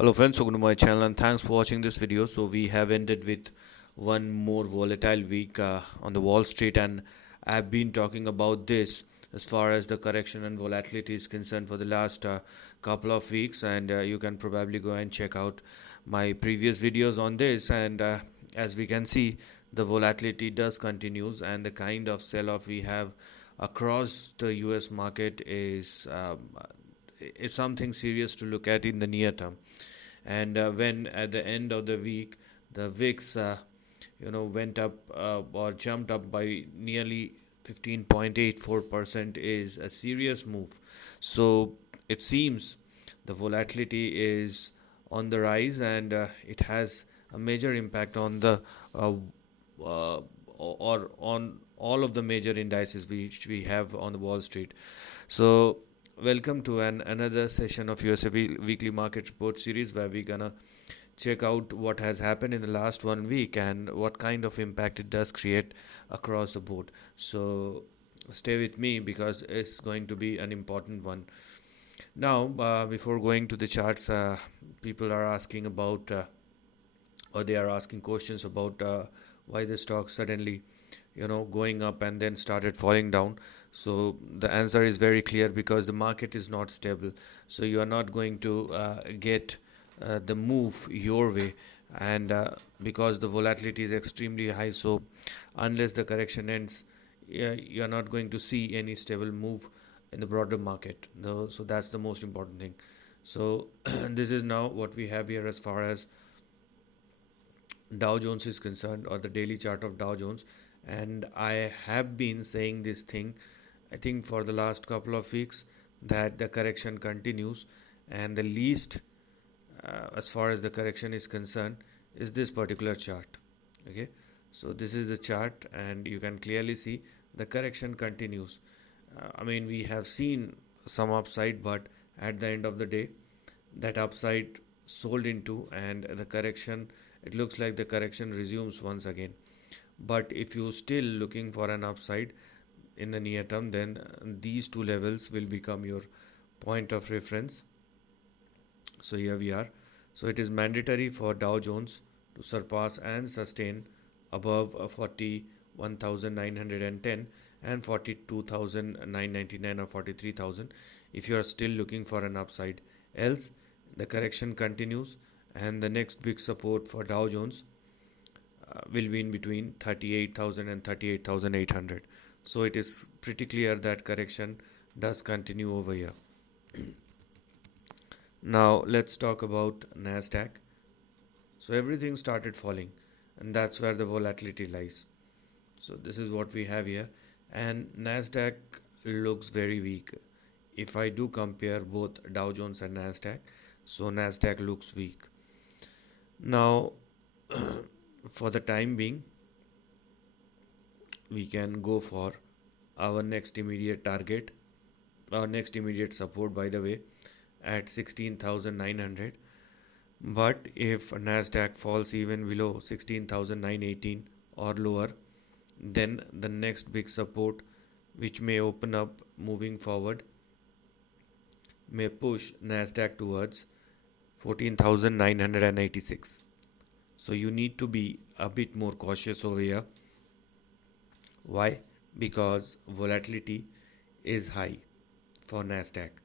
Hello friends, welcome to my channel and thanks for watching this video. So we have ended with one more volatile week on the Wall Street, and I've been talking about this as far as the correction and volatility is concerned for the last couple of weeks, and you can probably go and check out my previous videos on this. And as we can see, the volatility does continues, and the kind of sell-off we have across the US market is something serious to look at in the near term. And when at the end of the week the VIX went up or jumped up by nearly 15.84% is a serious move. So it seems the volatility is on the rise, and it has a major impact on the or on all of the major indices which we have on the Wall Street. So welcome to another session of USA Weekly Market Report series, where we're gonna check out what has happened in the last 1 week and what kind of impact it does create across the board. So stay with me because it's going to be an important one. Now, before going to the charts, people are asking about or they are asking questions about why the stock suddenly going up and then started falling down. So the answer is very clear: because the market is not stable. So you are not going to get the move your way, and because the volatility is extremely high, so unless the correction ends, you are not going to see any stable move in the broader market. So that's the most important thing. So this is now what we have here as far as Dow Jones is concerned, or the daily chart of Dow Jones. And I have been saying this thing, I think, for the last couple of weeks, that the correction continues, and the least as far as the correction is concerned is this particular chart. Okay, so this is the chart, and you can clearly see the correction continues. I mean, we have seen some upside, but at the end of the day, that upside sold into, and the correction, it looks like the correction resumes once again. But if you're still looking for an upside in the near term, then these two levels will become your point of reference. So here we are. So it is mandatory for Dow Jones to surpass and sustain above 41,910 and 42,999 or 43,000 if you are still looking for an upside. Else the correction continues, and the next big support for Dow Jones will be in between 38,000 and 38,800. So it is pretty clear that correction does continue over here. Now let's talk about Nasdaq. So everything started falling, and that's where the volatility lies. So this is what we have here, and Nasdaq looks very weak. If I do compare both Dow Jones and Nasdaq, so Nasdaq looks weak. Now for the time being, we can go for our next immediate target, our next immediate support, by the way, at 16,900. But if Nasdaq falls even below 16,918 or lower, then the next big support which may open up moving forward may push Nasdaq towards 14,986. So you need to be a bit more cautious over here. Why? Because volatility is high for Nasdaq,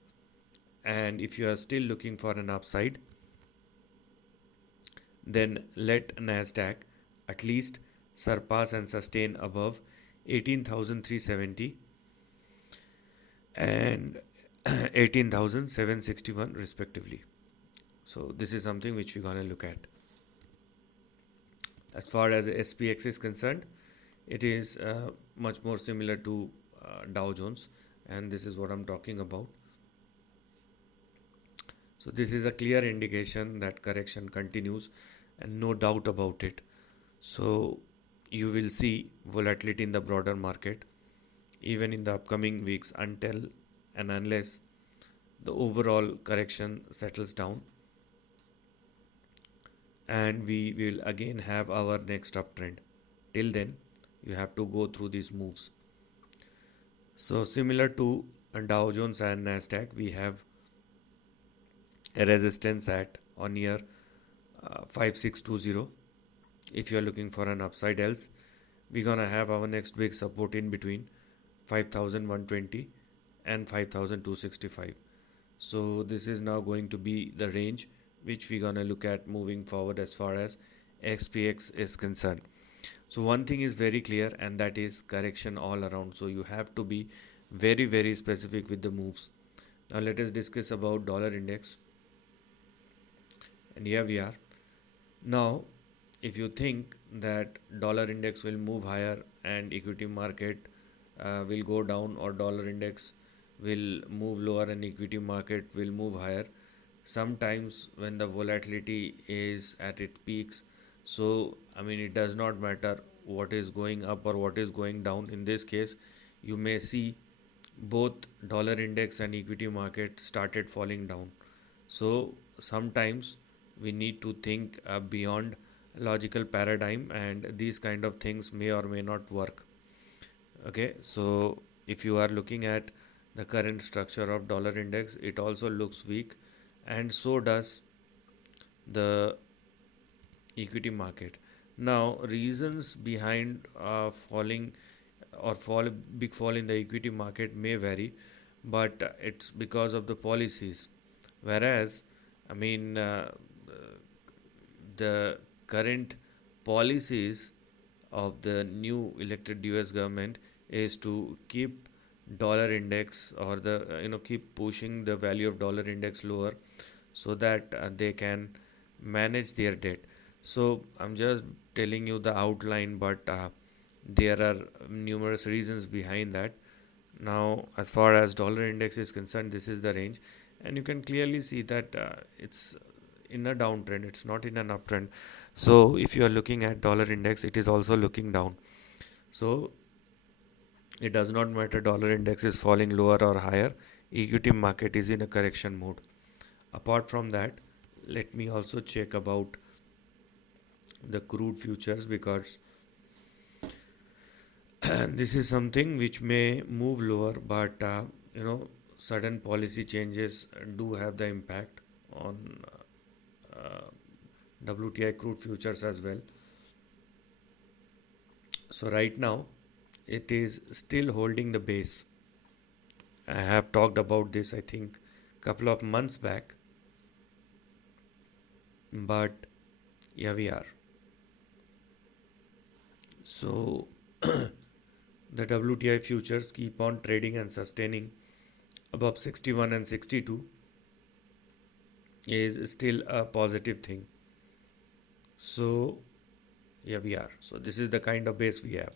and if you are still looking for an upside, then let Nasdaq at least surpass and sustain above 18,370 and 18,761 respectively. So this is something which we're gonna look at. As far as SPX is concerned, it is much more similar to Dow Jones, and this is what I'm talking about. So this is a clear indication that correction continues, and no doubt about it. So you will see volatility in the broader market even in the upcoming weeks, until and unless the overall correction settles down, and we will again have our next uptrend. Till then, you have to go through these moves. So similar to Dow Jones and Nasdaq, we have a resistance at or near 5620 if you are looking for an upside. Else we're gonna have our next big support in between 5120 and 5265. So this is now going to be the range which we're gonna look at moving forward as far as XPX is concerned. So one thing is very clear, and that is correction all around. So you have to be very specific with the moves. Now let us discuss about dollar index. And here we are. Now if you think that dollar index will move higher and equity market will go down, or dollar index will move lower and equity market will move higher, sometimes when the volatility is at its peaks, so I mean it does not matter what is going up or what is going down. In this case you may see both dollar index and equity market started falling down. So sometimes we need to think beyond logical paradigm, and these kind of things may or may not work. Okay, so if you are looking at the current structure of dollar index, it also looks weak, and so does the equity market. Now reasons behind falling or fall big fall in the equity market may vary, but it's because of the policies. Whereas I mean the current policies of the new elected US government is to keep dollar index, or the keep pushing the value of dollar index lower, so that they can manage their debt. So I'm just telling you the outline, but there are numerous reasons behind that. Now as far as dollar index is concerned, this is the range, and you can clearly see that it's in a downtrend, it's not in an uptrend. So if you are looking at dollar index, it is also looking down. So it does not matter dollar index is falling lower or higher, equity market is in a correction mode. Apart from that, let me also check about the crude futures, because this is something which may move lower, but sudden policy changes do have the impact on WTI crude futures as well. So right now it is still holding the base. I have talked about this, I think, couple of months back, but here we are. So the WTI futures keep on trading and sustaining above 61 and 62 is still a positive thing. So here we are. So this is the kind of base we have.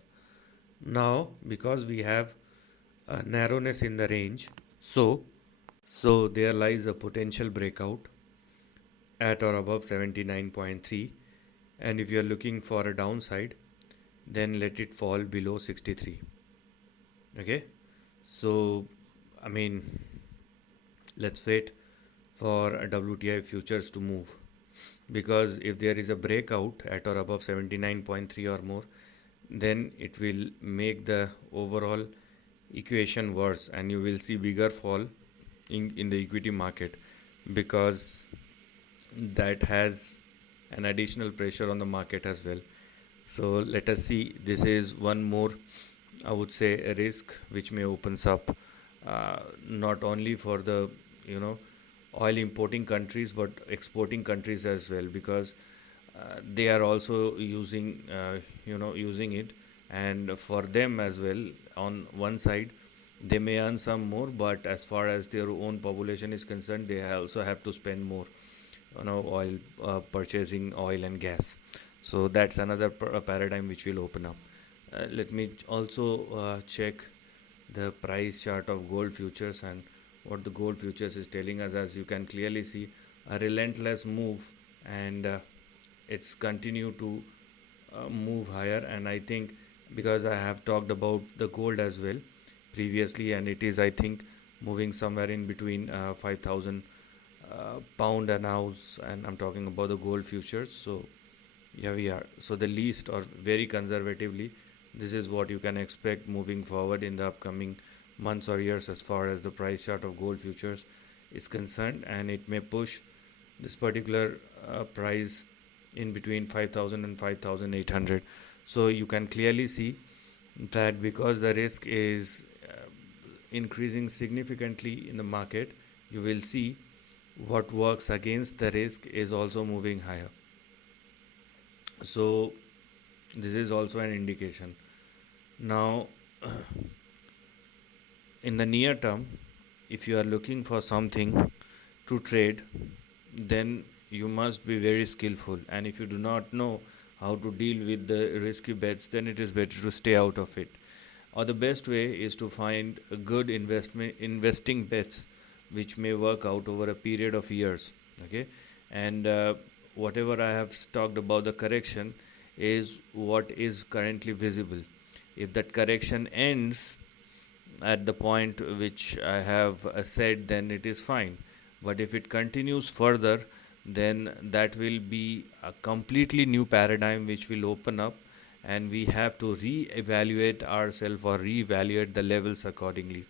Now because we have a narrowness in the range, so there lies a potential breakout at or above 79.3, and if you are looking for a downside, then let it fall below 63. Okay, so I mean let's wait for a WTI futures to move, because if there is a breakout at or above 79.3 or more, then it will make the overall equation worse, and you will see bigger fall in the equity market, because that has an additional pressure on the market as well. So let us see, this is one more, I would say, a risk which may opens up not only for the oil importing countries, but exporting countries as well, because they are also using it, and for them as well, on one side they may earn some more, but as far as their own population is concerned, they also have to spend more oil, purchasing oil and gas. So that's another paradigm which will open up. Let me also check the price chart of gold futures and what the gold futures is telling us. As you can clearly see, a relentless move, and it's continue to move higher. And I think, because I have talked about the gold as well previously, and it is, I think, moving somewhere in between 5,000 pound an ounce, and I'm talking about the gold futures. So here we are. So the least, or very conservatively, this is what you can expect moving forward in the upcoming months or years as far as the price chart of gold futures is concerned, and it may push this particular price in between 5000 and 5800. So you can clearly see that because the risk is increasing significantly in the market, you will see what works against the risk is also moving higher. So this is also an indication. Now, in the near term, if you are looking for something to trade, then you must be very skillful. And if you do not know how to deal with the risky bets, then it is better to stay out of it. Or the best way is to find a good investing bets which may work out over a period of years. Okay, and whatever I have talked about the correction is what is currently visible. If that correction ends at the point which I have said, then it is fine. But if it continues further, then that will be a completely new paradigm which will open up, and we have to re-evaluate ourselves or re-evaluate the levels accordingly.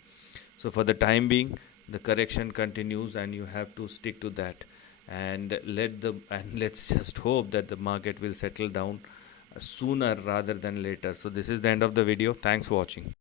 So for the time being, the correction continues, and you have to stick to that, and let's just hope that the market will settle down sooner rather than later. So this is the end of the video. Thanks for watching.